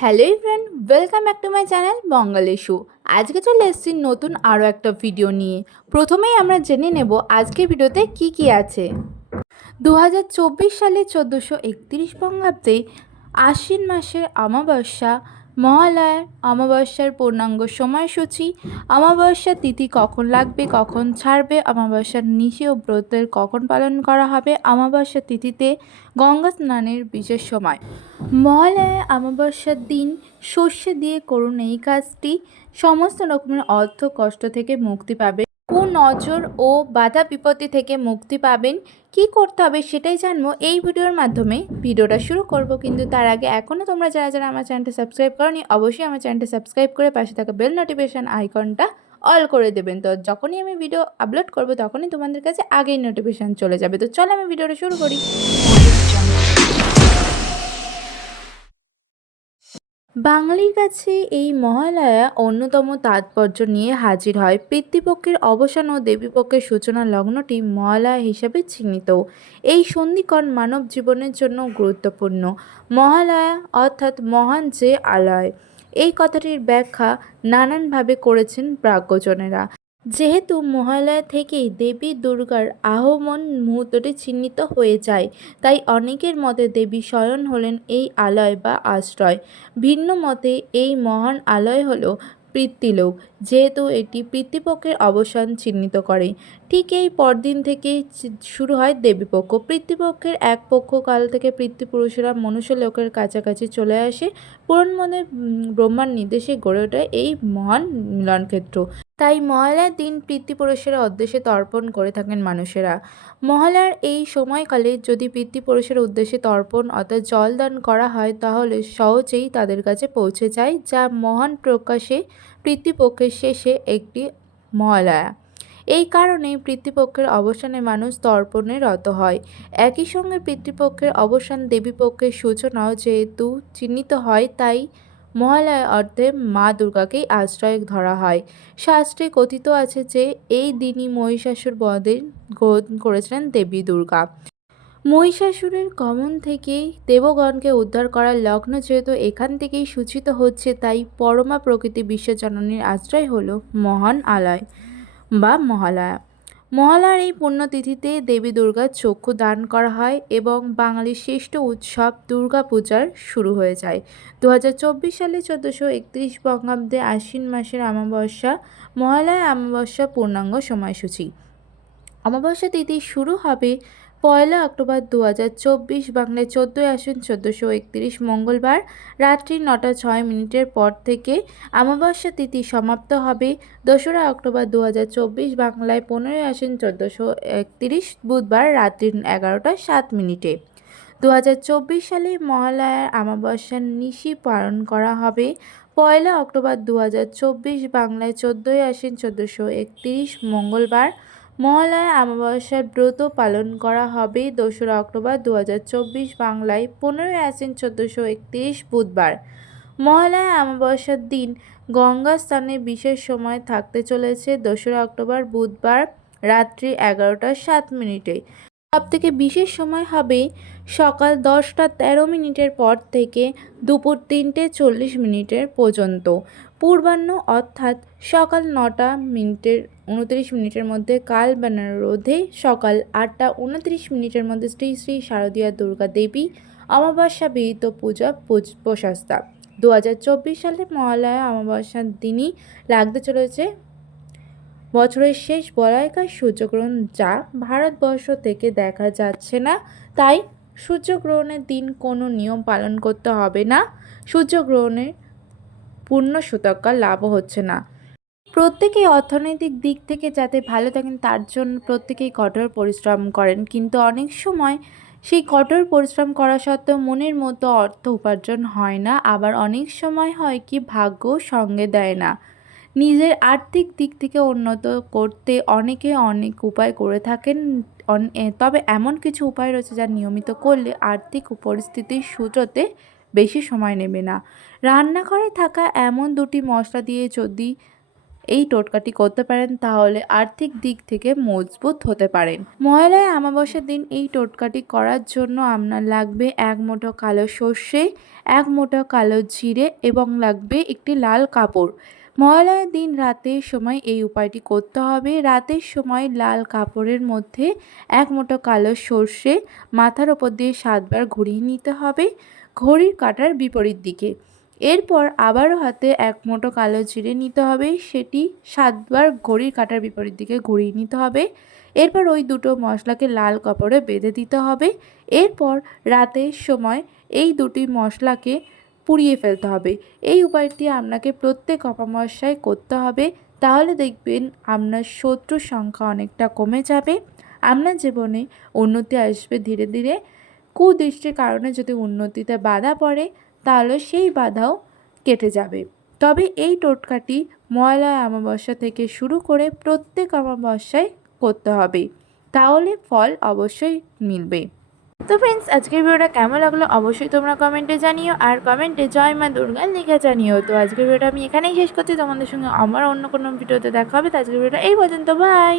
Hello friend welcome back to my channel বঙ্গালেশু আজকে চলে এসেছি নতুন আরও একটা ভিডিও নিয়ে। প্রথমেই আমরা জেনে নেব আজকের ভিডিওতে কি কি আছে। দু হাজার চব্বিশ সালে চোদ্দোশো একত্রিশ বঙ্গাব্দে আশ্বিন মাসের অমাবস্যা মহালয়ার অমাবস্যার পূর্ণাঙ্গ সময়সূচি। অমাবস্যার তিথি কখন লাগবে, কখন ছাড়বে, অমাবস্যার নিশি ও ব্রতের কখন পালন করা হবে অমাবস্যার তিথিতে গঙ্গা স্নানের বিশেষ সময়। মহালয়া অমাবস্যার দিন সর্ষে দিয়ে করুন এই কাজটি। সমস্ত রকমের অর্থ কষ্ট থেকে মুক্তি পাবে। নজর ও বাধা বিপত্তি থেকে মুক্তি পাবেন। কি করতে হবে সেটাই জানব এই ভিডিওর মাধ্যমে। ভিডিওটা শুরু করব কিন্তু তার আগে এখনও তোমরা যারা যারা আমার চ্যানেলটা সাবস্ক্রাইব করনি, অবশ্যই আমার চ্যানেলটা সাবস্ক্রাইব করে পাশে থাকা বেল নোটিফিকেশান আইকনটা অল করে দেবেন। তো যখনই আমি ভিডিও আপলোড করব তখনই তোমাদের কাছে আগেই নোটিফিকেশান চলে যাবে। তো চলো আমি ভিডিওটা শুরু করি। বাঙালির কাছে এই মহালয়া অন্যতম তাৎপর্য নিয়ে হাজির হয় পিতৃপক্ষের অবসান ও দেবীপক্ষের সূচনা লগ্নটি মহালয়া হিসাবে চিহ্নিত। এই সন্ধিকরণ মানব জীবনের জন্য গুরুত্বপূর্ণ। মহালয়া অর্থাৎ মহান যে আলয়। এই কথাটির ব্যাখ্যা নানানভাবে করেছেন প্রাজ্ঞজনেরা। যেহেতু মহালয়া থেকেই দেবী দুর্গার আগমন মুহূর্তটি চিহ্নিত হয়ে যায়, তাই অনেকের মতে দেবী স্বয়ং হলেন এই আলয় বা আশ্রয়। ভিন্ন মতে, এই মহান আলয় হল পিতৃলোক, যেহেতু এটি পিতৃপক্ষের অবসান চিহ্নিত করে। ঠিক এই পরদিন থেকে শুরু হয় দেবীপক্ষ। পিতৃপক্ষের এক পক্ষ কাল থেকে পিতৃপুরুষেরা মনুষ্য লোকের কাছাকাছি চলে আসে। পুরন মনে ব্রহ্মার নির্দেশে গড়ে ওঠে এই মহান মিলনক্ষেত্র। তাই মহালয়ার দিন পিতৃপুরুষের উদ্দেশ্যে তর্পণ করে থাকেন মানুষেরা। মহালয়ার এই সময়কালে যদি পিতৃপুরুষের উদ্দেশ্যে তর্পণ অর্থাৎ জলদান করা হয়, তাহলে সহজেই তাদের কাছে পৌঁছে যায়, যা মহান প্রকাশে পিতৃপক্ষের শেষে একটি মহালয়া। এই কারণে পিতৃপক্ষের অবসানে মানুষ তর্পণে রত হয়। একই সঙ্গে পিতৃপক্ষের অবসান দেবীপক্ষের সূচনাও যেহেতু চিহ্নিত হয়, তাই মহালয়া অর্থে মা দুর্গাকেই আশ্রয় ধরা হয়। শাস্ত্রে কথিত আছে যে, এই দিনই মহিষাসুর বধের গ্রহণ করেছিলেন দেবী দুর্গা। মহিষাসুরের গমন থেকেই দেবগণকে উদ্ধার করার লগ্ন যেহেতু এখান থেকেই সূচিত হচ্ছে, তাই পরমা প্রকৃতি বিশ্বজননীর আশ্রয় হল মহান আলয় বা মহালয়া। মহালয়ার এই পুণ্যতিথিতে দেবী দুর্গার চক্ষু দান করা হয় এবং বাঙালির শ্রেষ্ঠ উৎসব দুর্গা পূজার শুরু হয়ে যায়। দু হাজার চব্বিশ সালে চোদ্দোশো একত্রিশ বঙ্গাব্দে আশ্বিন মাসের অমাবস্যা মহালয়া অমাবস্যা পূর্ণাঙ্গ সময়সূচি। অমাবস্যা তিথি শুরু হবে পয়লা অক্টোবর দু হাজার চব্বিশ বাংলায় চোদ্দোই আসুন, চোদ্দোশো একত্রিশ মঙ্গলবার রাত্রি নটা ছয় মিনিটের পর থেকে অমাবস্যা তিথি সমাপ্ত হবে। দোসরা অক্টোবর দু হাজার চব্বিশ বাংলায় পনেরোই আসুন, চোদ্দোশো একত্রিশ বুধবার রাত্রি এগারোটা সাত মিনিটে। দু হাজার চব্বিশ সালে মহালয়ার অমাবস্যার নিশি পালন করা হবে। পয়লা অক্টোবর দু হাজার চব্বিশ বাংলায় চোদ্দোই আশ্বিন চোদ্দোশো একত্রিশ মঙ্গলবার মহালয়া অমাবস্যার ব্রত পালন করা হবে দোসরা অক্টোবর দু হাজার চব্বিশ বাংলায়, পনেরোই আশ্বিন চোদ্দোশো একত্রিশ বুধবার। মহালয়া অমাবস্যার দিন গঙ্গা স্থানে বিশেষ সময় থাকতে চলেছে দোসরা অক্টোবর বুধবার রাত্রি এগারোটা সাত মিনিটে। সবথেকে বিশেষ সময় হবে সকাল দশটা তেরো মিনিটের পর থেকে দুপুর তিনটে চল্লিশ মিনিটের পর্যন্ত। পূর্বাহ্ন অর্থাৎ সকাল নটা মিনিটের উনত্রিশ মিনিটের মধ্যে কাল রোধে সকাল আটটা উনত্রিশ মিনিটের মধ্যে শ্রী শ্রী শারদীয়া দুর্গা দেবী অমাবস্যা বিহিত পূজা প্রশস্তা। দু হাজার চব্বিশ সালে মহালয়া অমাবস্যার দিনই লাগতে চলেছে বছরের শেষ বলায়কার সূর্যগ্রহণ যা ভারতবর্ষ থেকে দেখা যাচ্ছে না, তাই সূর্যগ্রহণের দিন কোনো নিয়ম পালন করতে হবে না। সূর্যগ্রহণের পূর্ণ সূতকা লাভও হচ্ছে না। প্রত্যেকেই অর্থনৈতিক দিক থেকে যাতে ভালো থাকেন, তার জন্য প্রত্যেকেই কঠোর পরিশ্রম করেন। কিন্তু অনেক সময় সেই কঠোর পরিশ্রম করা সত্ত্বেও মনের মতো অর্থ উপার্জন হয় না। আবার অনেক সময় হয় কি ভাগ্য সঙ্গে দেয় না। নিজের আর্থিক দিক থেকে উন্নত করতে অনেকে অনেক উপায় করে থাকেন। তবে এমন কিছু উপায় রয়েছে যা নিয়মিত করলে আর্থিক পরিস্থিতির সুচতে বেশি সময় নেবে না। রান্নাঘরে থাকা এমন দুটি মশলা দিয়ে যদি এই টোটকাটি করতে পারেন, তাহলে আর্থিক দিক থেকে মজবুত হতে পারেন। ময়লায় আমাবস্যার দিন এই টোটকাটি করার জন্য আপনার লাগবে এক মুঠো কালো সর্ষে, এক মুঠো কালো জিরে এবং লাগবে একটি লাল কাপড়। মহালয়ার দিন রাতের সময় এই উপায়টি করতে হবে। রাতের সময় লাল কাপড়ের মধ্যে এক মুঠো কালো সর্ষে মাথার ওপর দিয়ে সাতবার ঘুরিয়ে নিতে হবে ঘড়ির কাটার বিপরীত দিকে। এরপর আবারও হাতে এক মুঠো কালো জিরে নিতে হবে, সেটি সাতবার ঘড়ির কাটার বিপরীত দিকে ঘুরিয়ে নিতে হবে। এরপর ওই দুটো মশলাকে লাল কাপড়ে বেঁধে দিতে হবে। এরপর রাতের সময় এই দুটি মশলাকে পুড়িয়ে ফেলতে হবে। এই উপায়টি আপনাকে প্রত্যেক অমাবস্যায় করতে হবে। তাহলে দেখবেন আপনার শত্রুর সংখ্যা অনেকটা কমে যাবে। আপনার জীবনে উন্নতি আসবে ধীরে ধীরে। কুদৃষ্টির কারণে যদি উন্নতিতে বাধা পড়ে, তাহলে সেই বাধাও কেটে যাবে। তবে এই টোটকাটি মহালয়া অমাবস্যা থেকে শুরু করে প্রত্যেক অমাবস্যায় করতে হবে। তাহলে ফল অবশ্যই মিলবে। তো ফ্রেন্ডস আজকের ভিডিওটা কেমন লাগল অবশ্যই তোমরা কমেন্টে জানিও, আর কমেন্টে জয় মা দুর্গা লিখে জানিও। তো আজকের ভিডিওটা আমি এখানেই শেষ করছি। তোমাদের সঙ্গে আমার অন্য কোনো ভিডিওতে দেখা হবে। তো আজকের ভিডিওটা এই পর্যন্ত। বাই